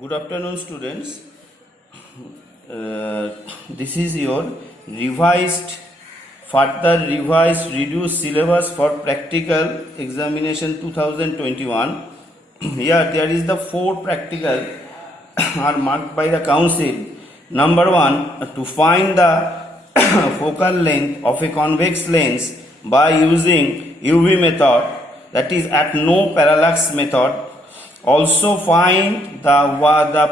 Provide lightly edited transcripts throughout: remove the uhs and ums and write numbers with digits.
Good afternoon, students. This is your further revised, reduced syllabus for practical examination 2021. Here, there is the 4 practical are marked by the council. Number 1, to find the focal length of a convex lens by using UV method, that is at no parallax method. Also find the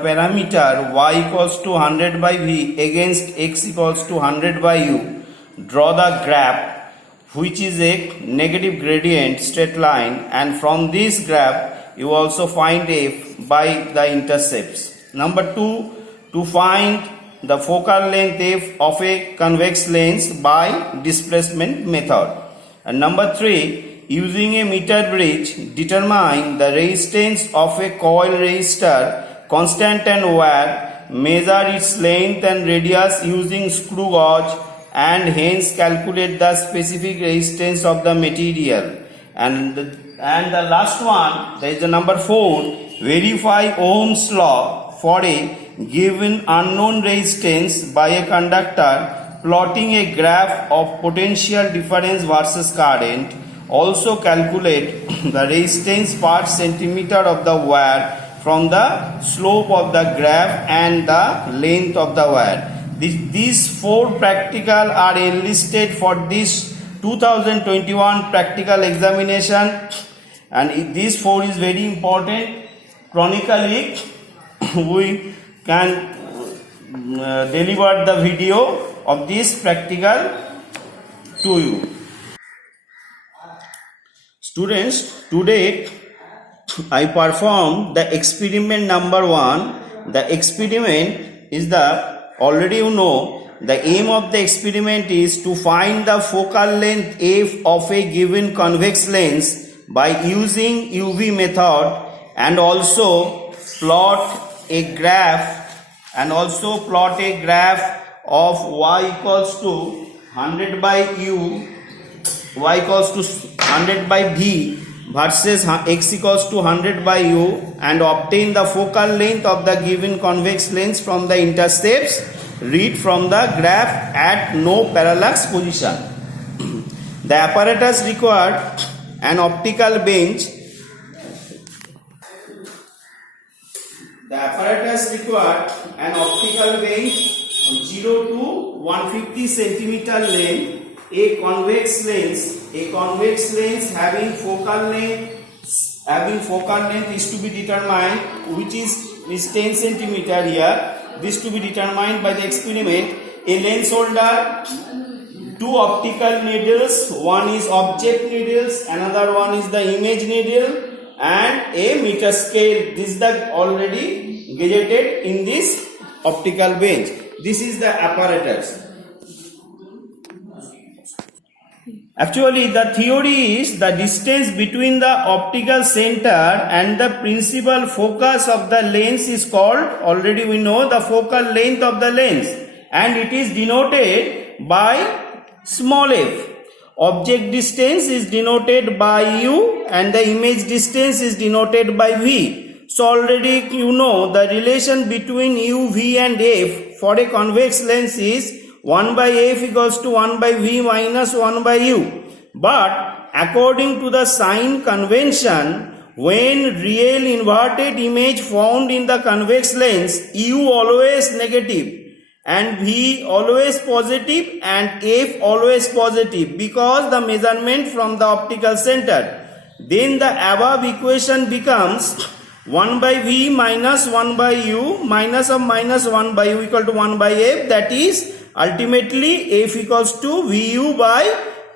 parameter y equals to 100 by v against x equals to 100 by u. Draw the graph which is a negative gradient straight line, and from this graph you also find f by the intercepts. Number 2, to find the focal length f of a convex lens by displacement method. And number 3, using a meter bridge, determine the resistance of a coil resistor, constant and wire, measure its length and radius using screw gauge, and hence calculate the specific resistance of the material. And the last one, that is the number 4, verify Ohm's law for a given unknown resistance by a conductor, plotting a graph of potential difference versus current. Also calculate the resistance per centimeter of the wire from the slope of the graph and the length of the wire. These 4 practical are enlisted for this 2021 practical examination, and this 4 is very important. Chronically, we can deliver the video of this practical to you. Students, today I perform the experiment number 1. The experiment is already you know, the aim of the experiment is to find the focal length f of a given convex lens by using UV method, and also plot a graph of y equals to 100 by u, y equals to 100 by v versus x equals to 100 by u, and obtain the focal length of the given convex lens from the intercepts read from the graph at no parallax position. The apparatus required an optical bench. The apparatus required an optical bench 0 to 150 centimeter length. A convex lens having focal length is to be determined, which is 10 centimeter here. This to be determined by the experiment. A lens holder, 2 optical needles, one is object needles, another one is the image needle, and a meter scale. This is the already gadgeted in this optical bench. This is the apparatus. Actually, the theory is the distance between the optical center and the principal focus of the lens is called, already we know, the focal length of the lens, and it is denoted by small f. Object distance is denoted by u, and the image distance is denoted by v. So already you know the relation between u, v and f for a convex lens is 1 by f equals to 1 by v minus 1 by u. But according to the sign convention, when real inverted image found in the convex lens, u always negative and v always positive and f always positive, because the measurement from the optical center, then the above equation becomes 1 by v minus 1 by u minus of minus 1 by u equal to 1 by f, that is ultimately f equals to vu by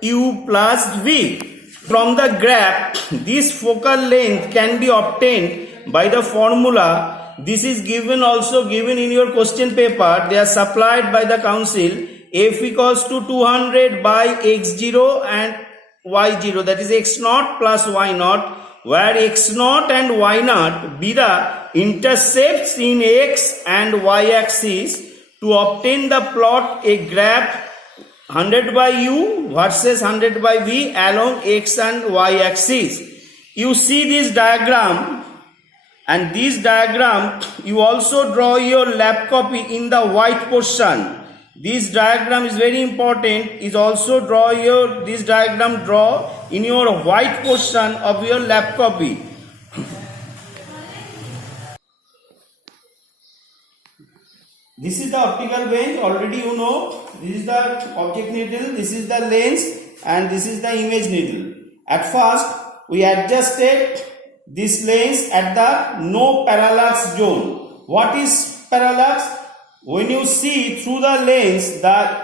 u plus v. From the graph, this focal length can be obtained by the formula. This is also given in your question paper. They are supplied by the council. F equals to 200 by x0 and y0, that is x0 plus y0, where x0 and y0 be the intercepts in x and y axis. To obtain the plot a graph 100 by u versus 100 by v along x and y axis. You see this diagram And this diagram, you also draw your lab copy in the white portion. This diagram is very important. Is also draw this diagram draw in your white portion of your lab copy. This is the optical bench, already you know. This is the object needle, this is the lens, and this is the image needle. At first, we adjusted this lens at the no parallax zone. What is parallax? When you see through the lens, the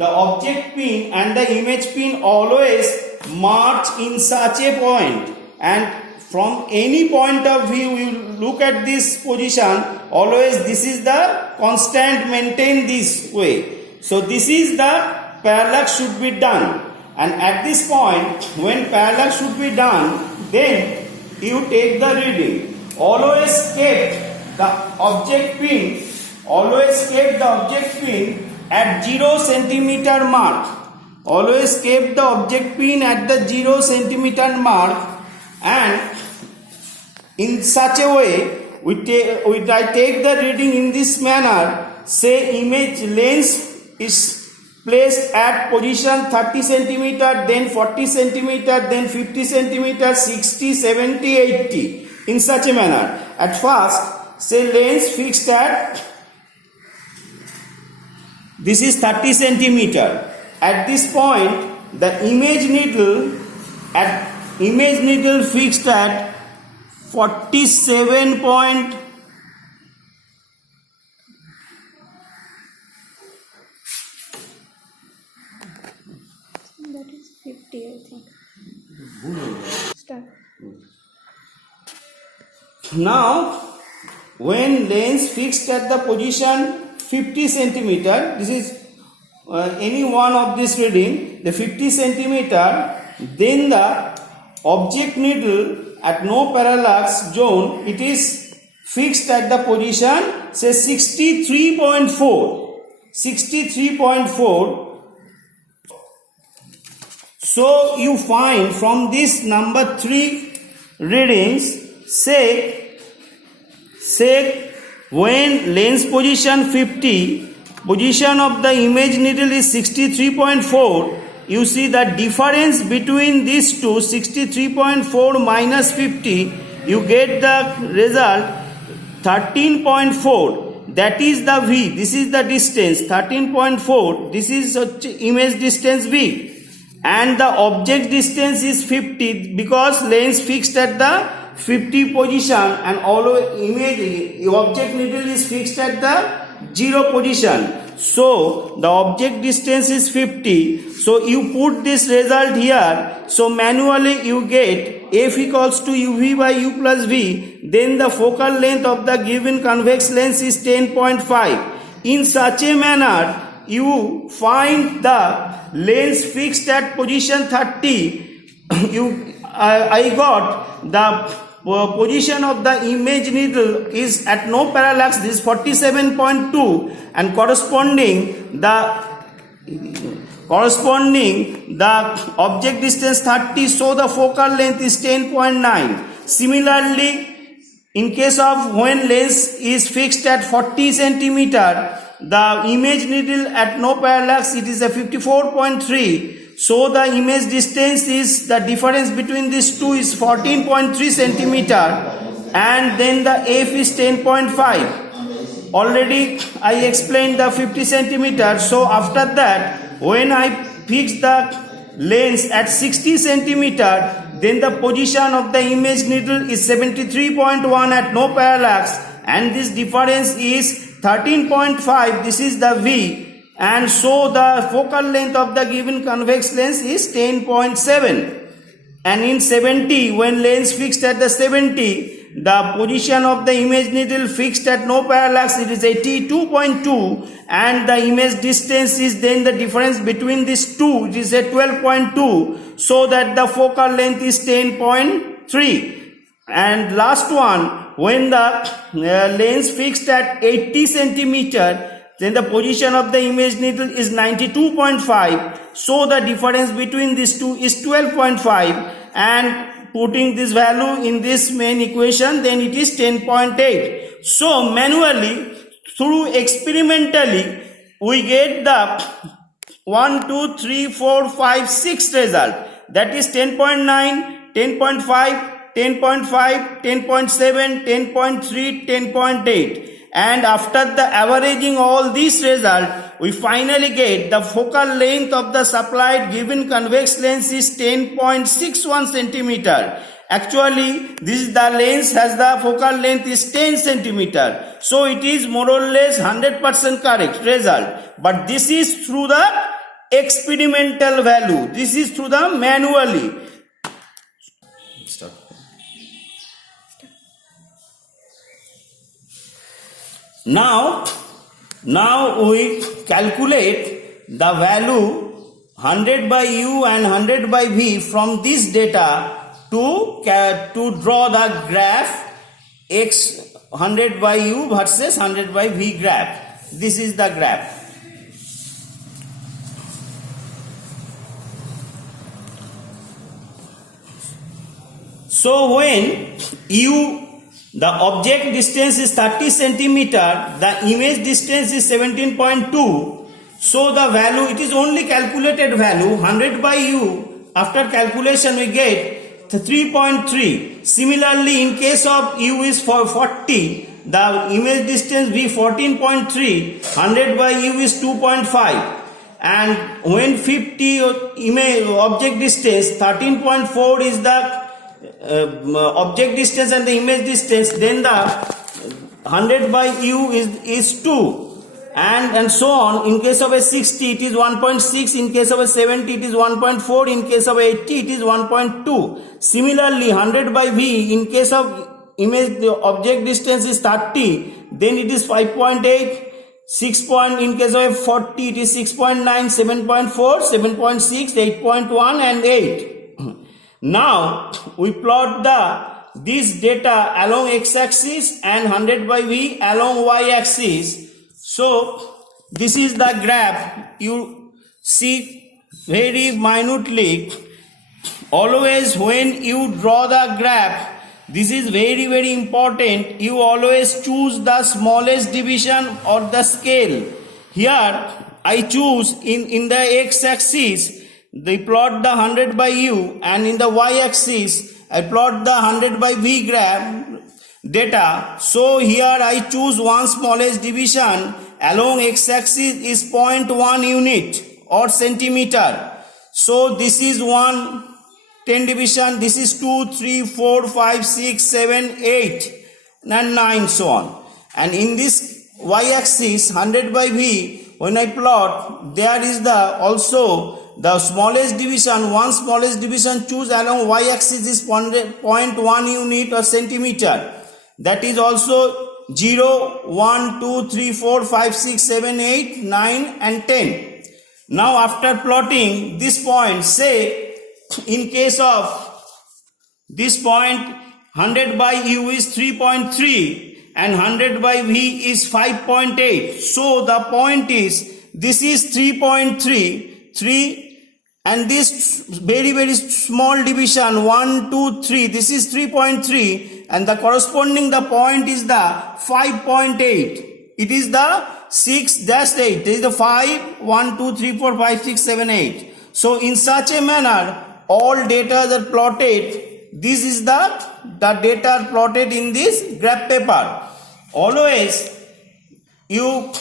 object pin and the image pin always march in such a point, and from any point of view you look at this position, always this is the constant maintained this way. So this is the parallax should be done, and at this point when parallax should be done, then you take the reading. Always kept the object pin at 0 centimeter mark. Always kept the object pin at the 0 centimeter mark, and in such a way we take the reading in this manner. Say image lens is placed at position 30 centimeter, then 40 centimeter, then 50 centimeter, 60, 70, 80, in such a manner. At first, say lens fixed at, this is 30 centimeter. At this point, the image needle fixed at 47 point. That is 50, I think. Start. Now, when lens fixed at the position 50 centimeter, this is any one of this reading, the 50 centimeter, then the object needle at no parallax zone, it is fixed at the position say 63.4. So you find from this number 3 readings, say when lens position 50, position of the image needle is 63.4, you see the difference between these two, 63.4 minus 50, you get the result 13.4. That is the V. This is the distance 13.4. This is image distance V, and the object distance is 50 because lens fixed at the 50 position, and always image object needle is fixed at the 0 position. So the object distance is 50. So you put this result here. So manually you get F equals to UV by U plus V. Then the focal length of the given convex lens is 10.5. In such a manner, you find the lens fixed at position 30. I got the position of the image needle is at no parallax, this 47.2, and corresponding the object distance 30, so the focal length is 10.9. Similarly, in case of when lens is fixed at 40 centimeter, the image needle at no parallax, it is a 54.3. So the image distance is, the difference between these two is 14.3 centimeter, and then the F is 10.5. Already I explained the 50 centimeter. So after that, when I fix the lens at 60 centimeter, then the position of the image needle is 73.1 at no parallax, and this difference is 13.5. This is the V. And so the focal length of the given convex lens is 10.7. And in 70, when lens fixed at the 70, the position of the image needle fixed at no parallax, it is 82.2, and the image distance is then the difference between these two, it is a 12.2, so that the focal length is 10.3. And last one, when the lens fixed at 80 centimeter, then the position of the image needle is 92.5, so the difference between these two is 12.5, and putting this value in this main equation, then it is 10.8. So manually, through experimentally, we get the 1, 2, 3, 4, 5, 6 result. That is 10.9, 10.5, 10.5, 10.7, 10.3, 10.8. And after the averaging all these results, we finally get the focal length of the supplied given convex lens is 10.61 centimeter. Actually, this is the lens has the focal length is 10 centimeter. So it is more or less 100% correct result. But this is through the experimental value. This is through the manually. Start. Now we calculate the value 100 by U and 100 by V from this data to draw the graph X 100 by U versus 100 by V graph. This is the graph. So when the object distance is 30 centimeter, the image distance is 17.2. So the value, it is only calculated value, 100 by U. After calculation we get 3.3. Similarly, in case of U is for 40, the image distance be 14.3. 100 by U is 2.5. And when 50 image object distance, 13.4 is the object distance and the image distance, then the 100 by U is 2 and so on. In case of a 60 it is 1.6, in case of a 70 it is 1.4, in case of 80 it is 1.2. Similarly 100 by V, in case of image the object distance is 30, then it is 5.8. 6 point, in case of 40 it is 6.9, 7.4, 7.6, 8.1 and 8. Now we plot this data along x-axis and 100 by V along y-axis. So this is the graph. You see very minutely. Always when you draw the graph, this is very very important. You always choose the smallest division or the scale. Here I choose in the x-axis. They plot the 100 by U and in the y-axis I plot the 100 by V graph data. So here I choose one smallest division along x-axis is 0.1 unit or centimeter. So this is 1 10 division, this is 2, 3, 4, 5, 6, 7, 8 and 9 so on. And in this y-axis 100 by V, when I plot, there is also the smallest division, one smallest division choose along y-axis is 0.1 unit or centimeter. That is also 0, 1, 2, 3, 4, 5, 6, 7, 8, 9 and 10. Now after plotting this point, say in case of this point 100 by U is 3.3 and 100 by V is 5.8. So the point is this is 3.3, 3 and this very very small division 1, 2, 3, this is 3.3 and the corresponding the point is the 5.8. It is the 6 dash 8. This is the 5, 1, 2, 3, 4, 5, 6, 7, 8. So in such a manner all data are plotted. This is the data plotted in this graph paper. Always you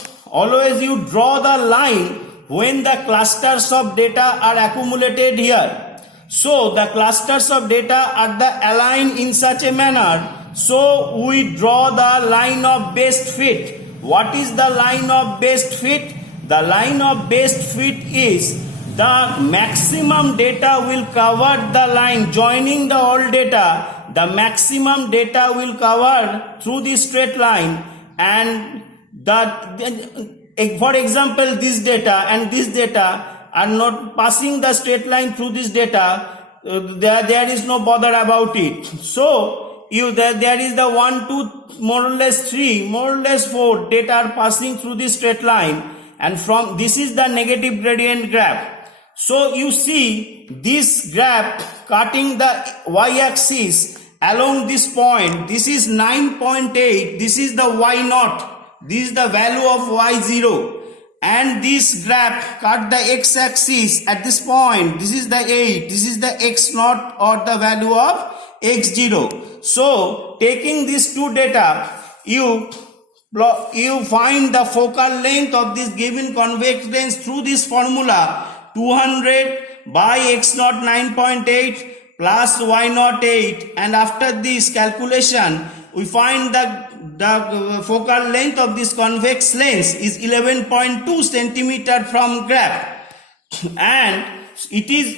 draw the line when the clusters of data are accumulated here. So the clusters of data are aligned in such a manner. So we draw the line of best fit. What is the line of best fit? The line of best fit is the maximum data will cover the line joining the all data. The maximum data will cover through this straight line, and for example this data and this data are not passing the straight line through this data. There is no bother about it. So there is the 1, 2, more or less 3, more or less 4 data are passing through this straight line, and from this is the negative gradient graph. So you see this graph cutting the y-axis along this point. This is 9.8. This is the y0. This is the value of y0. And this graph cut the x-axis at this point. This is the 8. This is the x0 or the value of x0. So taking these two data, you find the focal length of this given convex lens through this formula 200 by x0 9.8 plus y0 8, and after this calculation we find the focal length of this convex lens is 11.2 centimeter from graph. And it is,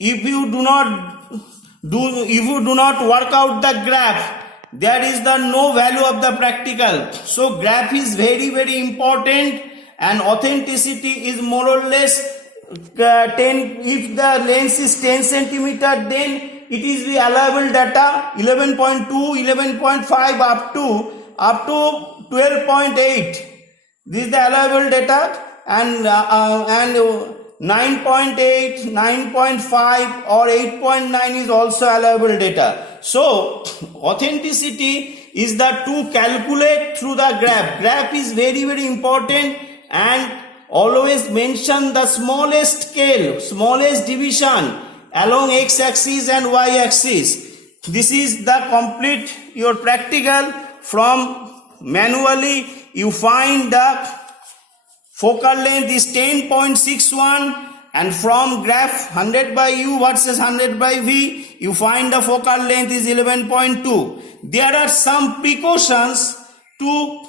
if you do not work out the graph, there is the no value of the practical. So graph is very, very important, and authenticity is more or less 10. If the lens is 10 centimeter, then it is the allowable data 11.2, 11.5 up to 12.8. This is the allowable data, and 9.8, 9.5 or 8.9 is also allowable data. So authenticity is the to calculate through the graph. Graph is very, very important, and always mention the smallest scale, smallest division along x-axis and y-axis. This is the complete your practical. From manually you find the focal length is 10.61, and from graph 100 by u versus 100 by v, you find the focal length is 11.2. There are some precautions to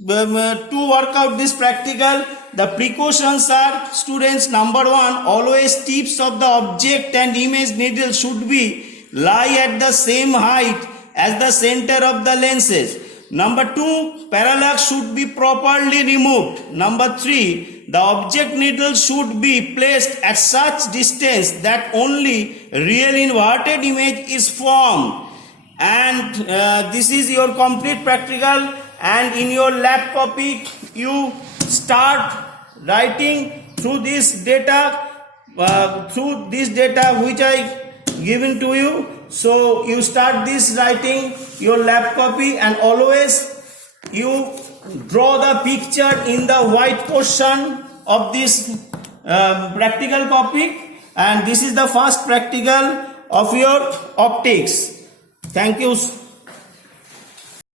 work out this practical. The precautions are, students, number one, always tips of the object and image needle should be lie at the same height as the center of the lenses. Number two, parallax should be properly removed. Number three, the object needle should be placed at such distance that only real inverted image is formed. And this is your complete practical, and in your lab copy you start writing through this data which I given to you. So you start this writing your lab copy, and always you draw the picture in the white portion of this practical copy, and this is the first practical of your optics. Thank you.